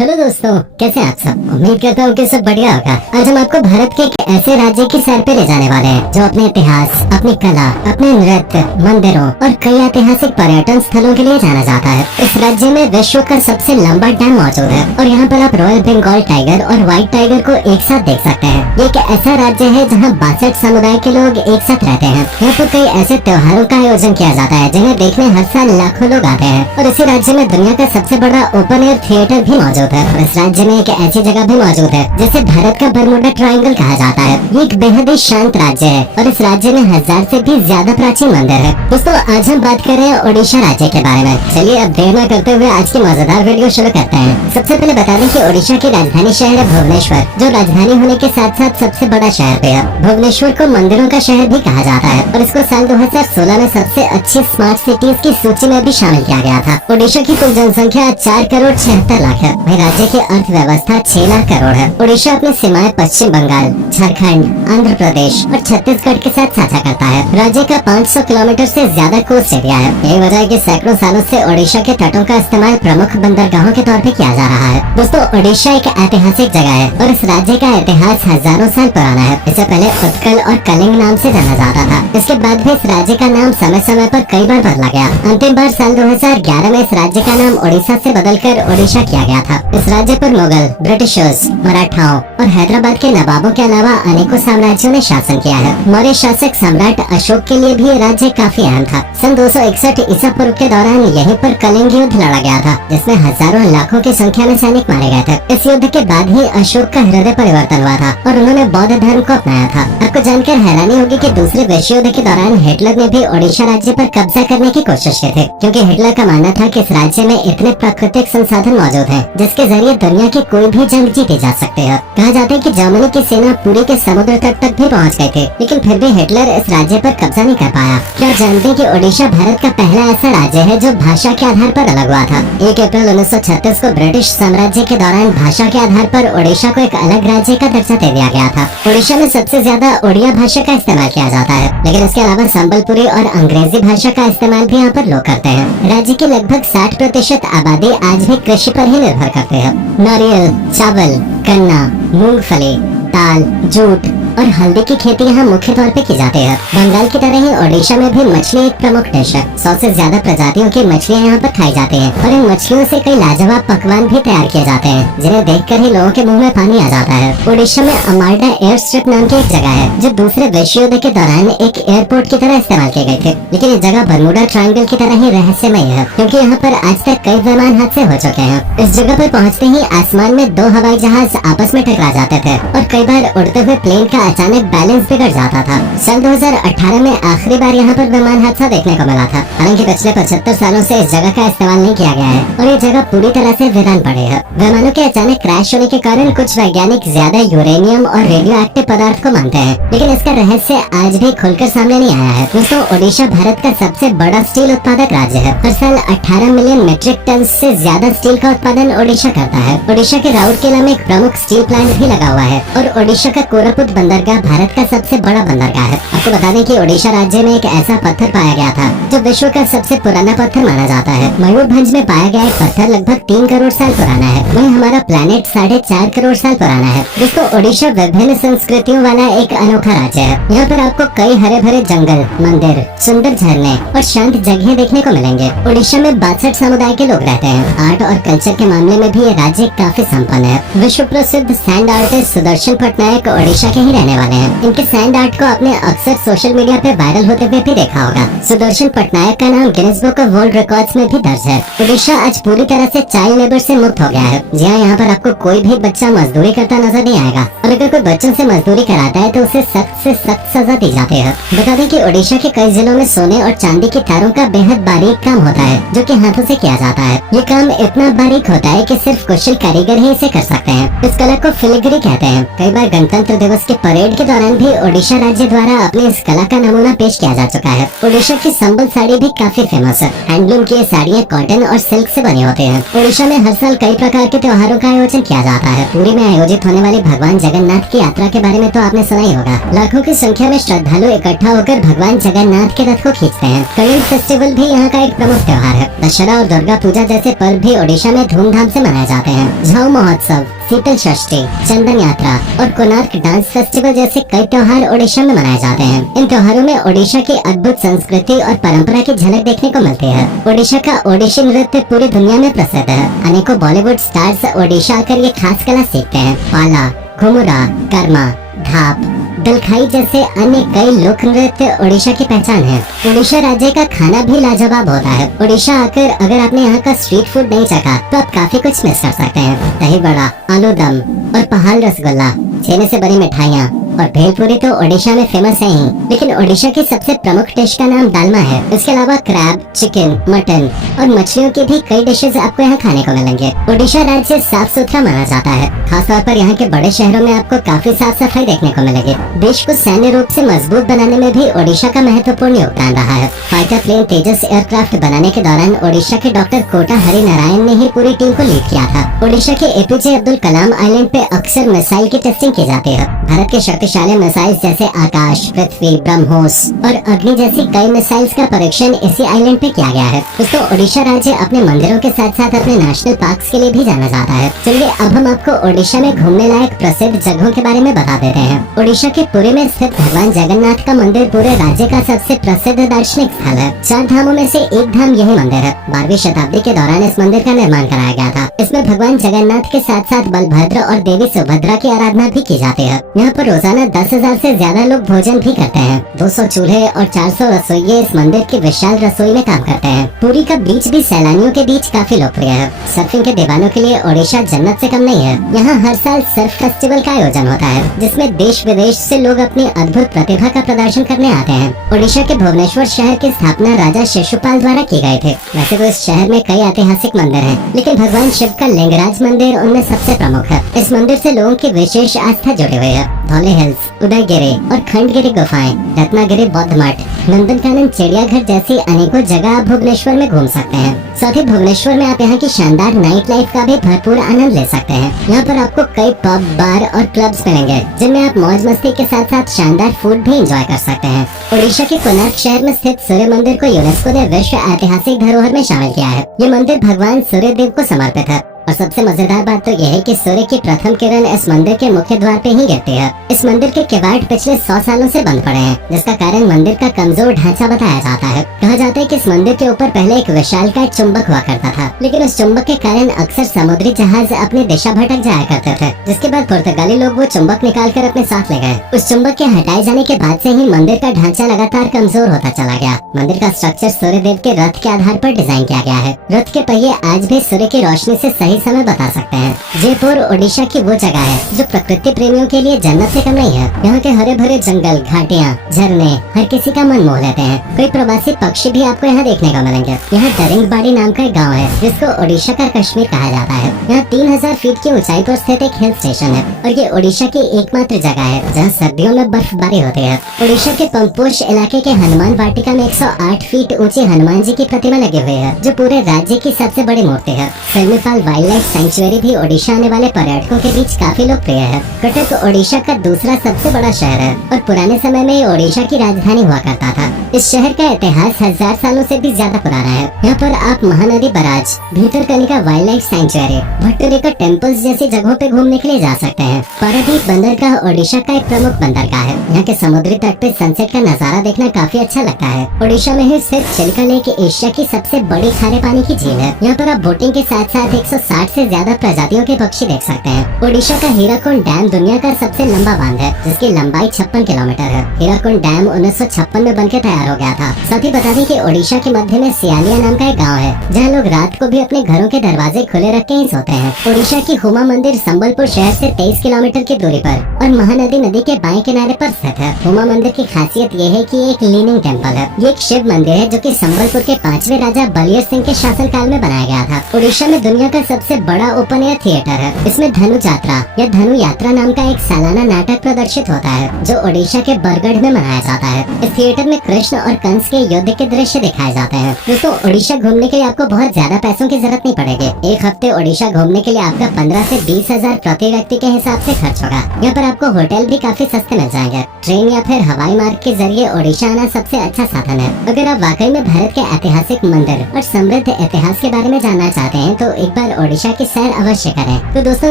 Hello दोस्तों, कैसे हैं आप सब। उम्मीद करता हूँ कि सब बढ़िया होगा। आज हम आपको भारत के एक ऐसे राज्य की सैर पे ले जाने वाले हैं जो अपने इतिहास, अपनी कला, अपने नृत्य, मंदिरों और कई ऐतिहासिक पर्यटन स्थलों के लिए जाना जाता है। इस राज्य में विश्व का सबसे लंबा डैम मौजूद है और यहाँ पर आप रॉयल बंगाल टाइगर और व्हाइट टाइगर को एक साथ देख सकते हैं। ये एक ऐसा राज्य है जहाँ 62 समुदाय के लोग एक साथ रहते हैं। यहाँ पर कई ऐसे त्योहारों का आयोजन किया जाता है जिन्हें देखने हर साल लाखों लोग आते हैं और इसी राज्य में दुनिया का सबसे बड़ा ओपन एयर थिएटर भी मौजूद है। और इस राज्य में एक ऐसी जगह भी मौजूद है जिसे भारत का बरमूडा ट्रायंगल कहा जाता है। ये एक बेहद ही शांत राज्य है और इस राज्य में 1000 से भी ज्यादा प्राचीन मंदिर है। दोस्तों, आज हम बात कर रहे हैं ओडिशा राज्य के बारे में। चलिए अब देर न करते हुए आज की मजेदार वीडियो शुरू करते हैं। सबसे पहले बता दें कि ओडिशा की राजधानी शहर है भुवनेश्वर, जो राजधानी होने के साथ साथ सबसे बड़ा शहर भी है। भुवनेश्वर को मंदिरों का शहर भी कहा जाता है और इसको साल 2016 में सबसे अच्छी स्मार्ट सिटीज की सूची में भी शामिल किया गया था। ओडिशा की कुल जनसंख्या 4 करोड़ 76 लाख है। वहीं राज्य की अर्थव्यवस्था 6 लाख करोड़ है। ओडिशा अपनी सीमाएं पश्चिम बंगाल, झारखंड, आंध्र प्रदेश और छत्तीसगढ़ के साथ साझा करता है। राज्य का 500 किलोमीटर से ज्यादा कोस्ट एरिया है। यही वजह है कि सैकड़ों सालों से ओडिशा के तटों का इस्तेमाल प्रमुख बंदरगाहों के तौर पे किया जा रहा है। दोस्तों, ओडिशा एक ऐतिहासिक जगह है और इस राज्य का इतिहास हजारों साल पुराना है। इससे पहले उत्कल और कलिंग नाम से जाना जाता था। इसके बाद भी इस राज्य का नाम समय समय पर कई बार बदला गया। अंतिम बार साल 2011 में इस राज्य का नाम ओडिशा से बदलकर ओडिशा किया गया था। इस राज्य पर मुगल, ब्रिटिशर्स, मराठाओं और हैदराबाद के नवाबों के अलावा अनेकों साम्राज्यों ने शासन किया है। मौर्य शासक सम्राट अशोक के लिए भी ये राज्य काफी अहम था। सन 261 ईसा पूर्व के दौरान यहीं पर कलिंग युद्ध लड़ा गया था, जिसमें हजारों लाखों की संख्या में सैनिक मारे गए थे। इस युद्ध के बाद ही अशोक का हृदय परिवर्तन हुआ था और उन्होंने बौद्ध धर्म को अपनाया था। आपको जानकर हैरानी होगी कि दूसरे विश्व युद्ध के दौरान हिटलर ने भी ओडिशा राज्य पर कब्जा करने की कोशिश की थी, क्योंकि हिटलर का मानना था कि इस राज्य में इतने प्राकृतिक संसाधन मौजूद हैं जिसके जरिए दुनिया की कोई भी जंग जीती जा सकती है। कहा जाता है कि जर्मनी की सेना पूरी के समुद्र तट तक भी पहुंच गई थी, लेकिन फिर भी हिटलर इस राज्य पर कब्जा नहीं कर पाया। क्या आप जानते हैं कि ओडिशा भारत का पहला ऐसा राज्य है जो भाषा के आधार पर अलग हुआ था। 1 अप्रैल 1936 को ब्रिटिश साम्राज्य के दौरान भाषा के आधार पर ओडिशा को एक अलग राज्य का दर्जा दे दिया गया था। ओडिशा में सबसे ज्यादा ओडिया भाषा का इस्तेमाल किया जाता है, लेकिन इसके अलावा संबलपुरी और अंग्रेजी भाषा का इस्तेमाल भी यहाँ पर लोग करते हैं। राज्य की लगभग 60% आबादी आज भी कृषि पर ही निर्भर करते हैं। नारियल, चावल, गन्ना, मूंगफली, दाल, जूट और हल्दी की खेती यहाँ मुख्य तौर पे की जाती है। बंगाल की तरह ही ओडिशा में भी मछली एक प्रमुख डिश है। 100 से ज्यादा प्रजातियों की मछलियाँ यहाँ पर खाई जाती हैं और इन मछलियों से कई लाजवाब पकवान भी तैयार किए जाते हैं, जिन्हें देखकर ही लोगों के मुंह में पानी आ जाता है। ओडिशा में अमाल्डा एयर स्ट्रिप नाम की एक जगह है जो दूसरे विश्व युद्ध के दौरान एक एयरपोर्ट की तरह इस्तेमाल की गई थी, लेकिन ये जगह बरमूडा ट्रायंगल की तरह ही रहस्यमय है, क्योंकि यहाँ पर आज तक कई विमान हादसे हो चुके हैं। इस जगह पर पहुँचते ही आसमान में 2 हवाई जहाज आपस में टकरा जाते थे और कई बार उड़ते हुए प्लेन का अचानक बैलेंस बिगड़ जाता था। साल 2018 में आखिरी बार यहाँ पर विमान हादसा देखने को मिला था। हालांकि पिछले 75 सालों से इस जगह का इस्तेमाल नहीं किया गया है और ये जगह पूरी तरह से वीरान पड़ी है। विमानों के अचानक क्रैश होने के कारण कुछ वैज्ञानिक ज्यादा यूरेनियम और रेडियो एक्टिव पदार्थ को मानते हैं, लेकिन इसका रहस्य आज भी खुलकर सामने नहीं आया है। दोस्तों, ओडिशा भारत का सबसे बड़ा स्टील उत्पादक राज्य है। हर साल 18 मिलियन मीट्रिक टन से ज्यादा स्टील का उत्पादन ओडिशा करता है। ओडिशा के राउरकेला में एक प्रमुख स्टील प्लांट भी लगा हुआ है और ओडिशा का कोरापुट बंदरगाह भारत का सबसे बड़ा बंदरगाह है। आपको बता दें कि ओडिशा राज्य में एक ऐसा पत्थर पाया गया था जो विश्व का सबसे पुराना पत्थर माना जाता है। मयूरभंज में पाया गया एक पत्थर लगभग 3 करोड़ साल पुराना है। वहीं हमारा प्लेनेट 4.5 करोड़ साल पुराना है। दोस्तों, ओडिशा विभिन्न संस्कृतियों वाला एक अनोखा राज्य है। यहाँ पर आपको कई हरे भरे जंगल, मंदिर, सुंदर झरने और शांत जगह देखने को मिलेंगे। ओडिशा में 62 समुदाय के लोग रहते हैं। आर्ट और कल्चर के मामले में भी ये राज्य काफी संपन्न है। विश्व प्रसिद्ध सैंड आर्टिस्ट सुदर्शन पटनायक ओडिशा के ही रहने वाले हैं। इनके सैंड आर्ट को आपने अक्सर सोशल मीडिया पे वायरल होते हुए भी देखा होगा। सुदर्शन पटनायक का नाम Guinness book of world records में भी दर्ज है। ओडिशा आज पूरी तरह से चाइल्ड लेबर से मुक्त हो गया है। जी हाँ, यहाँ पर आपको कोई भी बच्चा मजदूरी करता नजर नहीं आएगा और अगर कोई बच्चों से मजदूरी कराता है तो उसे सख्त से सख्त सजा दी जाती है। बता दें कि ओडिशा के कई जिलों में सोने और चांदी की तारों का बेहद बारीक काम होता है, जो कि हाथों से किया जाता है। ये काम इतना बारीक होता है कि सिर्फ कुशल कारीगर ही इसे कर सकते हैं। इस कला को फिलिग्री कहते हैं। कई बार गणतंत्र दिवस के परेड के दौरान भी ओडिशा राज्य द्वारा अपनी इस कला का नमूना पेश किया जा चुका है। ओडिशा की संबल साड़ी भी काफी फेमस है। हैंडलूम की ये साड़ियाँ कॉटन और सिल्क से बनी होती हैं। ओडिशा में हर साल कई प्रकार के त्योहारों का आयोजन किया जाता है। पुरी में आयोजित होने वाली भगवान जगन्नाथ की यात्रा के बारे में तो आपने सुना ही होगा। लाखों की संख्या में श्रद्धालु इकट्ठा होकर भगवान जगन्नाथ के रथ को खींचते हैं। कलिंग फेस्टिवल भी यहाँ का एक प्रमुख त्योहार है। दशहरा और दुर्गा पूजा जैसे पर्व भी ओडिशा में धूमधाम से मनाए जाते हैं। झाऊ महोत्सव, शीतल षष्ठी, चंदन यात्रा और कोणार्क डांस फेस्टिवल जैसे कई त्योहार ओडिशा में मनाए जाते हैं। इन त्योहारों में ओडिशा की अद्भुत संस्कृति और परंपरा की झलक देखने को मिलती है। ओडिशा का ओडिसी नृत्य पूरी दुनिया में प्रसिद्ध है। अनेकों बॉलीवुड स्टार्स ओडिशा आकर ये खास कला सीखते हैं। पाला, घुमुरा, कर्मा, धाप, दलखाई जैसे अन्य कई लोक नृत्य ओडिशा की पहचान है। ओडिशा राज्य का खाना भी लाजवाब होता है। ओडिशा आकर अगर आपने यहाँ का स्ट्रीट फूड नहीं चखा तो आप काफी कुछ मिस कर सकते हैं। दही बड़ा, आलू दम और पहाड़ रसगुल्ला, छेने से बनी मिठाइयाँ और भेलपुरी तो ओडिशा में फेमस है ही, लेकिन ओडिशा की सबसे प्रमुख डिश का नाम दालमा है। इसके अलावा क्रैब, चिकन, मटन और मछलियों की भी कई डिशेज आपको यहाँ खाने को मिलेंगे। ओडिशा राज्य साफ सुथरा माना जाता है। खासतौर पर यहाँ के बड़े शहरों में आपको काफी साफ सफाई देखने को मिलेगी। देश को सैन्य रूप से मजबूत बनाने में भी ओडिशा का महत्वपूर्ण योगदान रहा है। फाइटर प्लेन तेजस एयरक्राफ्ट बनाने के दौरान ओडिशा के डॉक्टर कोटा हरि नारायण ने ही पूरी टीम को लीड किया था। ओडिशा के एपीजे अब्दुल कलाम आइलैंड पे अक्सर मिसाइल की टेस्टिंग की जाती है। भारत के शक्तिशाली मिसाइल जैसे आकाश, पृथ्वी, ब्रह्मोस और अग्नि जैसी कई मिसाइल्स का परीक्षण इसी आइलैंड पे किया गया है। इसको ओडिशा राज्य अपने मंदिरों के साथ साथ अपने नेशनल पार्क्स के लिए भी जाना जाता है। चलिए अब हम आपको ओडिशा में घूमने लायक प्रसिद्ध जगहों के बारे में बता देते हैं। ओडिशा के पुरी में स्थित भगवान जगन्नाथ का मंदिर पूरे राज्य का सबसे प्रसिद्ध दार्शनिक स्थल है। 4 धामों में से एक धाम यही मंदिर है। 12वीं शताब्दी के दौरान इस मंदिर का निर्माण कराया गया था। इसमें भगवान जगन्नाथ के साथ साथ बलभद्र और देवी सुभद्रा की आराधना भी की जाती है। यहाँ पर रोजाना 10,000 से ज्यादा लोग भोजन भी करते हैं। 200 चूल्हे और 400 रसोइये इस मंदिर की विशाल रसोई में काम करते हैं। पुरी का बीच भी सैलानियों के बीच काफी लोकप्रिय है। सर्फिंग के दीवानों के लिए ओडिशा जन्नत से कम नहीं है। यहाँ हर साल सर्फ फेस्टिवल का आयोजन होता है, जिसमें देश विदेश से लोग अपनी अद्भुत प्रतिभा का प्रदर्शन करने आते हैं। ओडिशा के भुवनेश्वर शहर की स्थापना राजा शिशुपाल द्वारा की गई थी। वैसे तो इस शहर में कई ऐतिहासिक मंदिर हैं, लेकिन भगवान शिव का लिंगराज मंदिर उनमें सबसे प्रमुख है। इस मंदिर से लोगों की विशेष आस्था जुड़ी हुई है। धौले हिल्स, उदयगिरी और खंडगिरी गुफाएं, रत्नागिरी बौद्ध मठ, नंदनकानन चिड़ियाघर जैसी अनेकों जगह आप भुवनेश्वर में घूम सकते हैं। साथ ही भुवनेश्वर में आप यहाँ की शानदार नाइट लाइफ का भी भरपूर आनंद ले सकते हैं। यहाँ पर आपको कई पब, बार और क्लब्स मिलेंगे, जिनमें आप मौज मस्ती के साथ साथ शानदार फूड भी एंजॉय कर सकते हैं। ओडिशा के कोणार्क शहर में स्थित सूर्य मंदिर को यूनेस्को ने विश्व ऐतिहासिक धरोहर में शामिल किया है। ये मंदिर भगवान सूर्य देव को समर्पित है। और सबसे मजेदार बात तो यह है कि सूर्य की प्रथम किरण इस मंदिर के मुख्य द्वार पे ही गिरती है। इस मंदिर के किवाड़ पिछले 100 सालों से बंद पड़े हैं, जिसका कारण मंदिर का कमजोर ढांचा बताया जाता है। कहा जाता है कि इस मंदिर के ऊपर पहले एक विशालकाय चुंबक हुआ करता था, लेकिन उस चुंबक के कारण अक्सर समुद्री जहाज अपनी दिशा भटक जाया करते थे, जिसके बाद पुर्तगाली लोग वो चुंबक निकाल कर अपने साथ ले गए। उस चुंबक के हटाए जाने के बाद से ही मंदिर का ढांचा लगातार कमजोर होता चला गया। मंदिर का स्ट्रक्चर सूर्य देव के रथ के आधार पर डिजाइन किया गया है। रथ के पहिए आज भी सूर्य की रोशनी से सही समय बता सकते हैं। जयपुर ओडिशा की वो जगह है जो प्रकृति प्रेमियों के लिए जन्नत से कम नहीं है। यहाँ के हरे भरे जंगल, घाटियाँ, झरने हर किसी का मन मोह लेते हैं। कई प्रवासी पक्षी भी आपको यहाँ देखने को मिलेंगे। यहाँ दरिंगबाड़ी नाम का एक गाँव है, जिसको ओडिशा का कश्मीर कहा जाता है। यहाँ 3000 फीट की ऊंचाई पर स्थित एक हिल स्टेशन है और ये ओडिशा की एकमात्र जगह है जहाँ सर्दियों में बर्फबारी होती है। ओडिशा के पंपोश इलाके के हनुमान वाटिका में 108 फीट ऊंची हनुमान जी की प्रतिमा लगी हुई है, जो पूरे राज्य की सबसे बड़ी मूर्ति है। सिलमिफाल वाइल्ड लाइफ सेंचुरी भी ओडिशा आने वाले पर्यटकों के बीच काफी लोकप्रिय है। कटक ओडिशा का दूसरा सबसे बड़ा शहर है और पुराने समय में ओडिशा की राजधानी हुआ करता था। इस शहर का इतिहास 1000 सालों से भी ज्यादा पुराना है। यहाँ पर आप Mahanadi barrage, Bhitarkanika wildlife sanctuary, Bhattarika temples जैसी जगहों पे घूमने के लिए जा सकते हैं। पारादीप बंदरगाह ओडिशा का एक प्रमुख बंदरगाह है। यहाँ के समुद्री तट पे सनसेट का नजारा देखना काफी अच्छा लगता है। ओडिशा में ही स्थित चिल्का लेक एशिया की सबसे बड़ी खारे पानी की झील है। यहाँ पर आप बोटिंग के साथ साथ 160 से ज्यादा प्रजातियों के पक्षी देख सकते हैं। ओडिशा का हीराकुंड डैम दुनिया का सबसे लंबा बांध है, जिसकी लंबाई 56 किलोमीटर है। हीराकुंड डैम 1956 में बनकर तैयार हो गया था। साथ ही बता दें कि ओडिशा के मध्य में सियालिया नाम का एक गाँव है, जहाँ लोग रात को भी अपने घरों के दरवाजे खुले रख के ही सोते हैं। ओडिशा की हुमा मंदिर संबलपुर शहर से 23 किलोमीटर की दूरी पर और महानदी नदी के बाएं किनारे पर स्थित है। हुमा मंदिर की खासियत ये है कि ये एक लीनिंग टेम्पल है। ये एक शिव मंदिर है जो कि संबलपुर के 5वें राजा बलियर सिंह के शासन काल में बनाया गया था। ओडिशा में दुनिया का सबसे सबसे बड़ा ओपन एयर थिएटर है। इसमें धनु यात्रा या धनु यात्रा नाम का एक सालाना नाटक प्रदर्शित होता है जो ओडिशा के बरगढ़ में मनाया जाता है। इस थिएटर में कृष्ण और कंस के युद्ध के दृश्य दिखाए जाते हैं। दोस्तों, ओडिशा घूमने के लिए आपको बहुत ज्यादा पैसों की जरूरत नहीं पड़ेगी। एक हफ्ते ओडिशा घूमने के लिए आपका 15 से 20 हजार प्रति व्यक्ति के हिसाब से खर्च होगा। यहाँ पर आपको होटल भी काफी सस्ते मिल जाएंगे। ट्रेन या फिर हवाई मार्ग के जरिए ओडिशा आना सबसे अच्छा साधन है। अगर आप वाकई में भारत के ऐतिहासिक मंदिर और समृद्ध इतिहास के बारे में जानना चाहते हैं तो एक बार ओडिशा की सैर अवश्य करें। तो दोस्तों,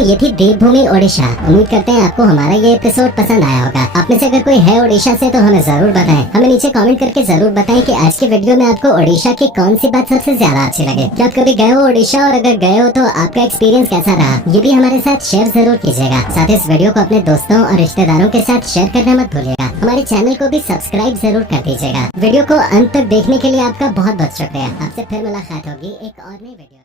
ये थी देवभूमि ओडिशा। उम्मीद करते हैं आपको हमारा ये एपिसोड पसंद आया होगा। आप में से अगर कोई है ओडिशा से तो हमें जरूर बताएं। हमें नीचे कमेंट करके जरूर बताएं कि आज के वीडियो में आपको ओडिशा की कौन सी बात सबसे ज्यादा अच्छी लगे। क्या आप कभी गए हो ओडिशा, और अगर गए हो तो आपका एक्सपीरियंस कैसा रहा, ये भी हमारे साथ शेयर जरूर कीजिएगा। साथ ही इस वीडियो को अपने दोस्तों और रिश्तेदारों के साथ शेयर करना मत भूलिएगा। हमारे चैनल को भी सब्सक्राइब जरूर कर दीजिएगा। वीडियो को अंत तक देखने के लिए आपका बहुत बहुत शुक्रिया। आपसे फिर मुलाकात होगी एक और नई वीडियो।